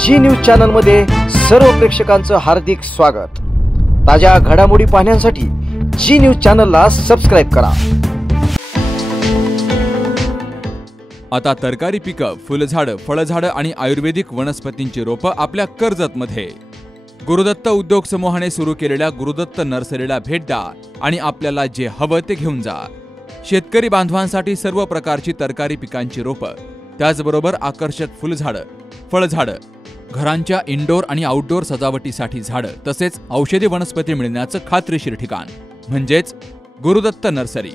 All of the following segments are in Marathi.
जी न्यूज चॅनल मध्ये सर्व प्रेक्षकांचं हार्दिक स्वागत। ताज्या घडामोडी पाहण्यासाठी जी न्यूज चॅनलला सबस्क्राइब करा। आता तरकारी पिकं, फुलझाडं, फळझाडं आणि आयुर्वेदिक वनस्पतींची रोपं आपल्या कर्जतमध्ये। गुरुदत्त उद्योग समूहाने सुरू केलेल्या गुरुदत्त नर्सरीला भेट द्या आणि आपल्याला जे हवं ते घेऊन जा। शेतकरी बांधवांसाठी सर्व प्रकारची तरकारी पिकांची रोपं, त्याचबरोबर आकर्षक फुलझाडं, फळझाडं, घरांच्या इंडोर आणि आउटडोर सजावटीसाठी झाडं, तसेच औषधी वनस्पती मिळण्याचं खात्रीशीर ठिकाण म्हणजेच गुरुदत्त नर्सरी।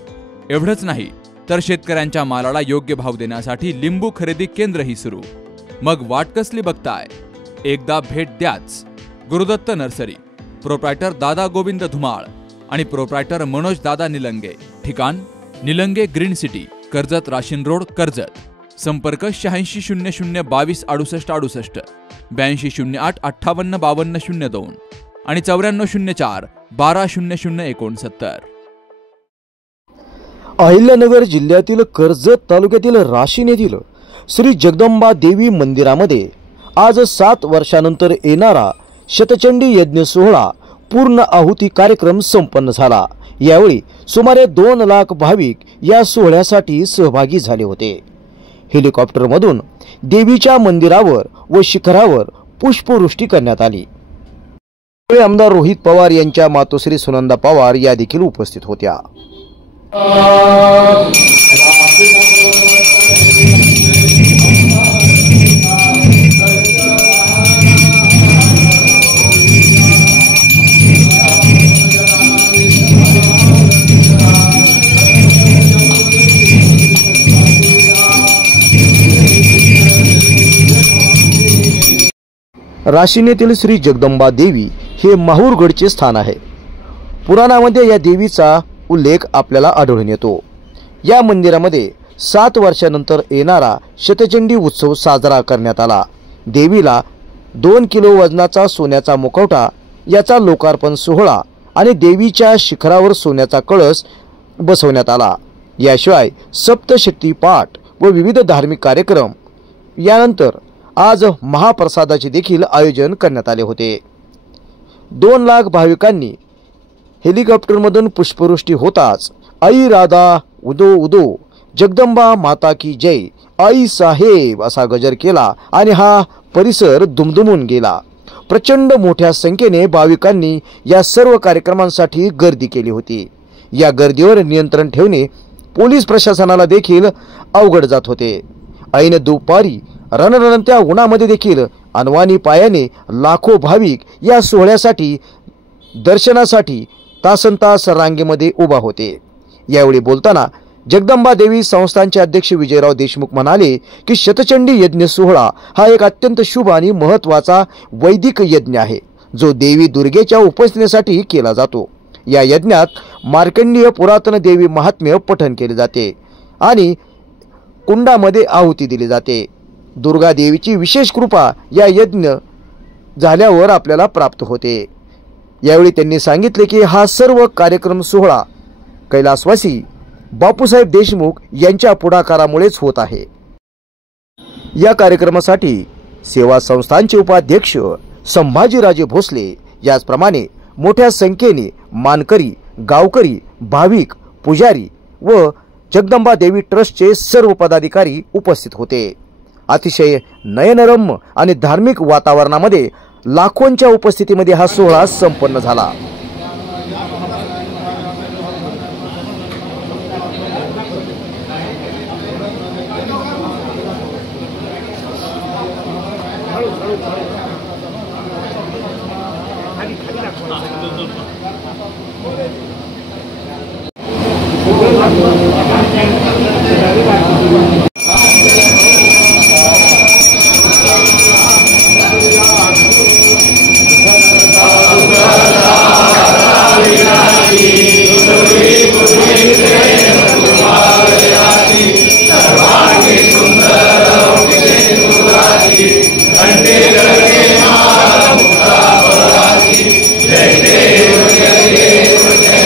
एवढंच नाही तर शेतकऱ्यांच्या मालाला योग्य भाव देण्यासाठी लिंबू खरेदी केंद्रही सुरू। मग वाट कसली बघताय? एकदा भेट द्याच। गुरुदत्त नर्सरी, प्रोप्रायटर दादा गोविंद धुमाळ आणि प्रोप्रायटर मनोज दादा निलंगे। ठिकाण निलंगे ग्रीन सिटी, कर्जत राशीन रोड, कर्जत। संपर्क 8600226868, 8208585202 आणि 9404120069। अहिल्यानगर जिल्ह्यातील कर्जत तालुक्यातील राशीन येथील श्री जगदंबा देवी मंदिरामध्ये आज 7 वर्षानंतर येणारा शतचंडी यज्ञ सोहळा पूर्ण आहुती कार्यक्रम संपन्न झाला। यावेळी सुमारे 2 लाख भाविक या सोहळ्यासाठी सहभागी झाले होते। हेलिकॉप्टरमधून देवीच्या मंदिरावर व शिखरावर पुष्पवृष्टी करण्यात आली। आमदार रोहित पवार यांच्या मातोश्री सुनंदा पवार या देखील उपस्थित होत्या। राशीन येथील श्री जगदंबा देवी हे माहूरगडचे स्थान आहे। पुराणामध्ये या देवीचा उल्लेख आपल्याला आढळून येतो। या मंदिरामध्ये 7 वर्षानंतर येणारा शतचंडी उत्सव साजरा करण्यात आला। देवीला 2 किलो वजनाचा सोन्याचा मुखवटा याचा लोकार्पण सोहळा आणि देवीच्या शिखरावर सोन्याचा कळस बसवण्यात आला। याशिवाय सप्तशक्ती पाठ व विविध धार्मिक कार्यक्रम, यानंतर आज महाप्रसादाचे देखील आयोजन करण्यात आले होते। 2 लाख भाविकांनी हेलिकॉप्टरमधून पुष्पवृष्टी होताच आई राधा उदो उदो, जगदंबा माता की जय, आई साहेब असा गजर केला आणि हा परिसर दुमदुमून गेला। प्रचंड मोठ्या संख्येने भाविकांनी या सर्व कार्यक्रमांसाठी गर्दी केली होती। या गर्दीवर नियंत्रण ठेवणे पोलीस प्रशासनाला देखील अवघड जात होते। ऐन दुपारी रणरणत्या उन्हामध्ये देखील अनवाणी पायाने लाखो भाविक या सोहळ्यासाठी दर्शनासाठी तासनतास रांगेमध्ये उभा होते। यावेळी बोलताना जगदंबा देवी संस्थानचे अध्यक्ष विजयराव देशमुख म्हणाले की शतचंडी यज्ञ सोहळा हा एक अत्यंत शुभ आणि महत्त्वाचा वैदिक यज्ञ आहे, जो देवी दुर्गेच्या उपासनेसाठी केला जातो। या यज्ञात मार्कंडीय पुरातन देवी महात्म्य पठण केले जाते आणि कुंडामध्ये आहुती दिली जाते। दुर्गा देवीची विशेष कृपा या यज्ञ झाल्यावर आपल्याला प्राप्त होते। यावेळी त्यांनी सांगितले की हा सर्व कार्यक्रम सोहळा कैलासवासी बापूसाहेब देशमुख यांच्या पुढाकारामुळेच होत आहे। या कार्यक्रमासाठी सेवा संस्थांचे उपाध्यक्ष संभाजीराजे भोसले, याचप्रमाणे मोठ्या संख्येने मानकरी, गावकरी, भाविक, पुजारी व जगदंबा देवी ट्रस्टचे सर्व पदाधिकारी उपस्थित होते। अतिशय नयनरम्य आणि धार्मिक वातावरणामध्ये लाखोंच्या उपस्थितीमध्ये हा सोहळा संपन्न झाला। जय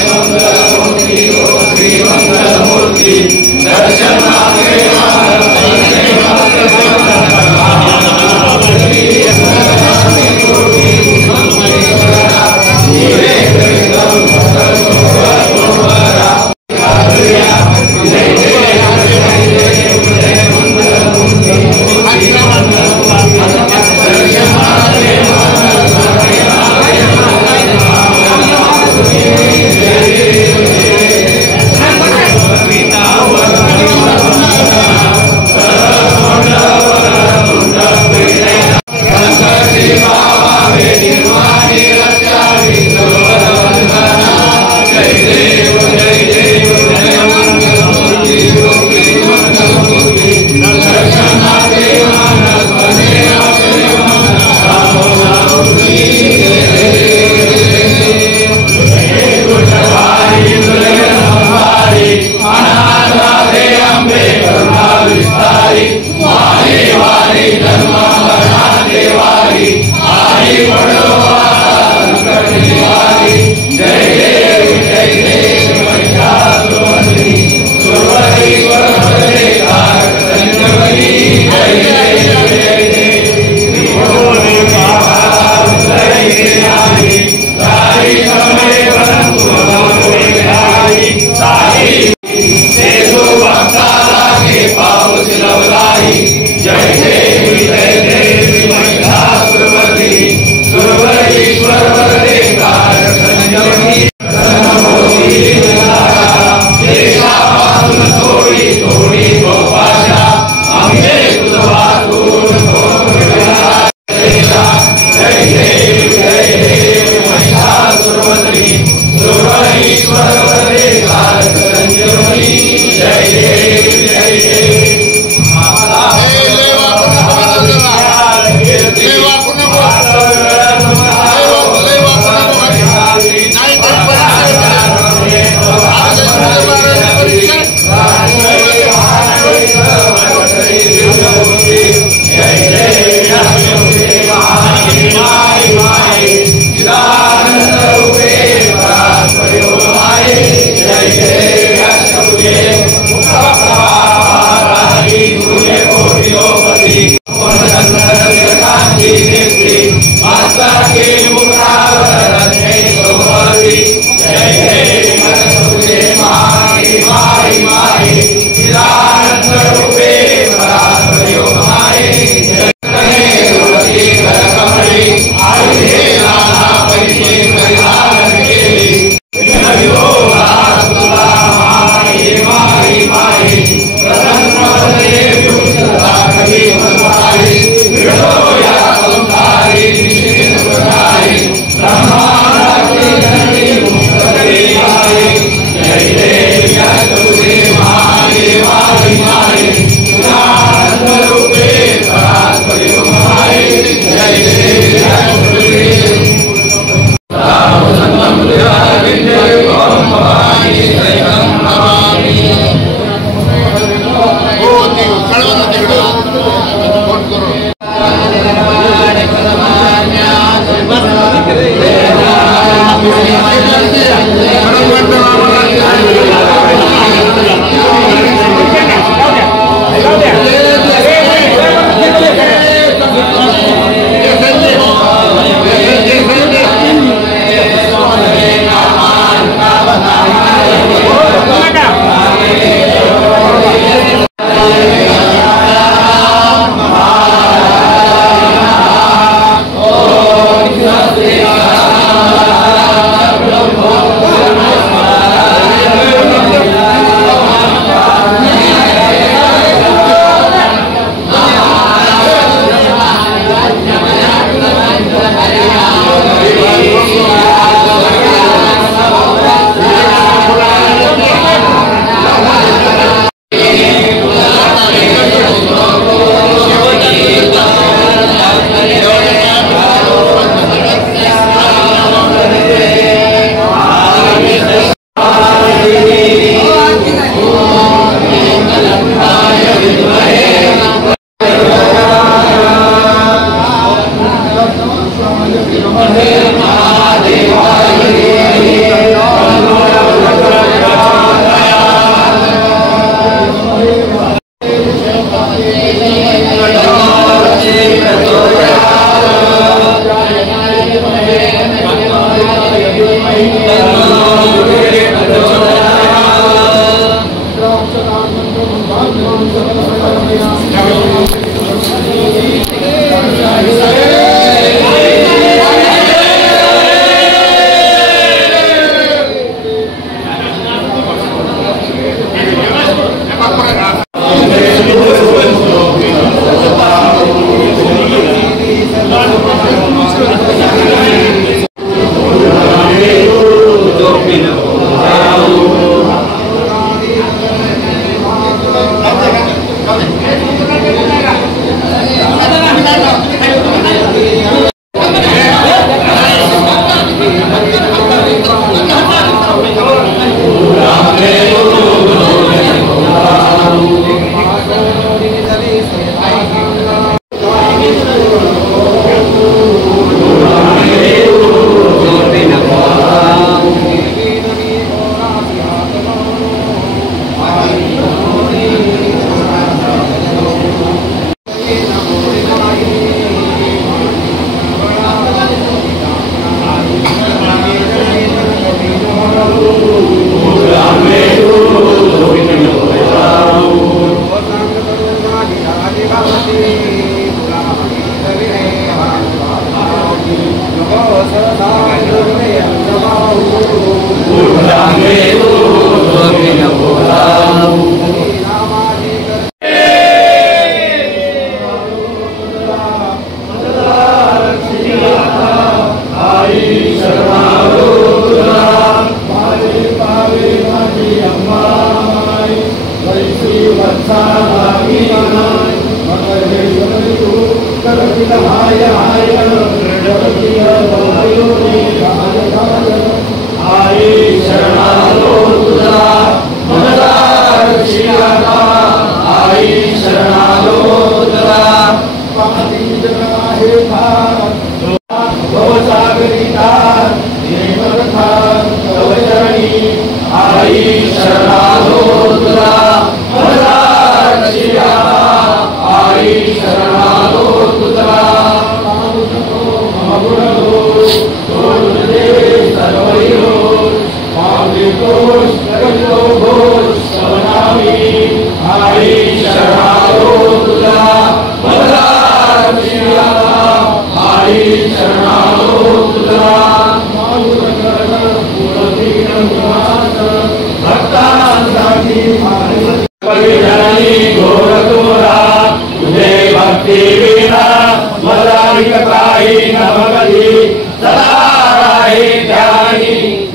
शरणालो तुझा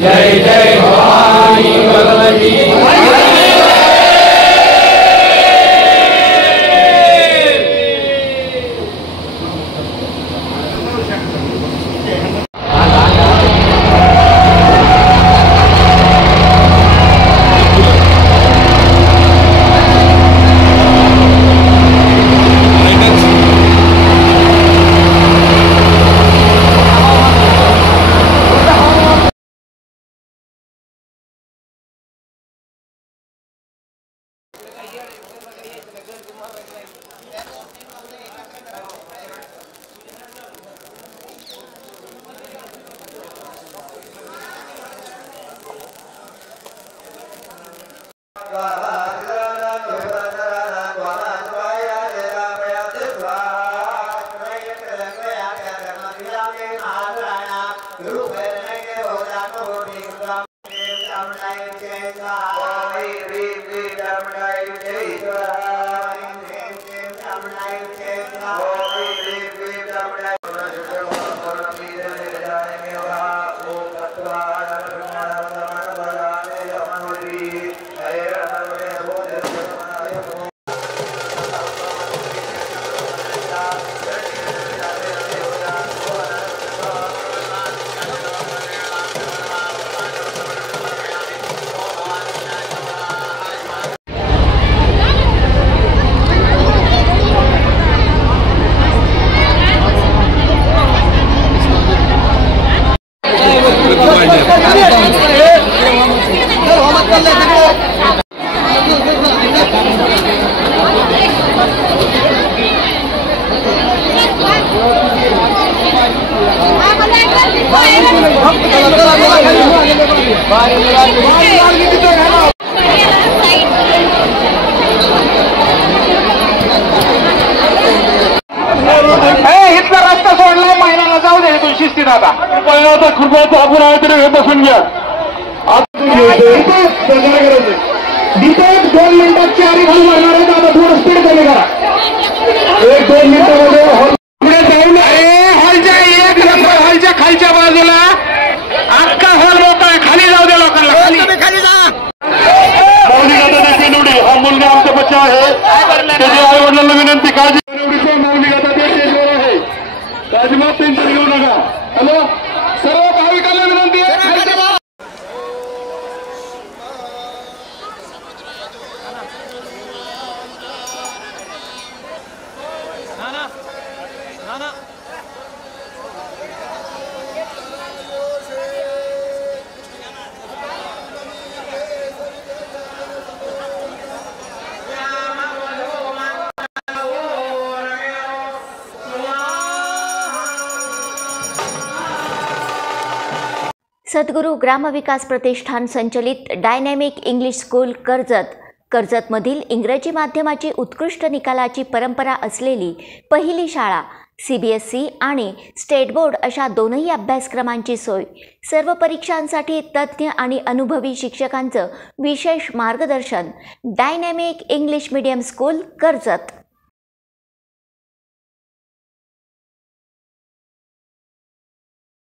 जय जय भवानी भगवती इथला रस्ता सोडला महिन्याला जाऊ दे तू शिस्तीत आता कृपया आपण आहे तरी बसून घ्या. दीपक 2 मिनिटात 4 खाली मारणार आहे. आता थोडं स्पीड कमी करा. 1-2 मिनिटामध्ये पुढे जाऊन हॉलच्या 1 नंबर हॉलच्या खालच्या बाजूला अख्खा हॉल मोकळा आहे. खाली जाऊ दे लोकांना. खाली जा. माऊली गाता पेनवडे हा मुलगा आमचा बच्चा आहे. त्याच्या आई वडिलांना विनंती काळजी माऊली गाता स्टेजवर आहे. अजिबात टेन्शन घेऊ नका. हॅलो सर्व भाविकांना विनंती आहे. सद्गुरू ग्रामविकास प्रतिष्ठान संचलित डायनॅमिक इंग्लिश स्कूल कर्जतमधील इंग्रजी माध्यमाची उत्कृष्ट निकालाची परंपरा असलेली पहिली शाळा. CBSE आणि स्टेट बोर्ड अशा दोनही अभ्यासक्रमांची सोय. सर्व परीक्षांसाठी तज्ज्ञ आणि अनुभवी शिक्षकांचं विशेष मार्गदर्शन. Dynamic English medium school Karjat.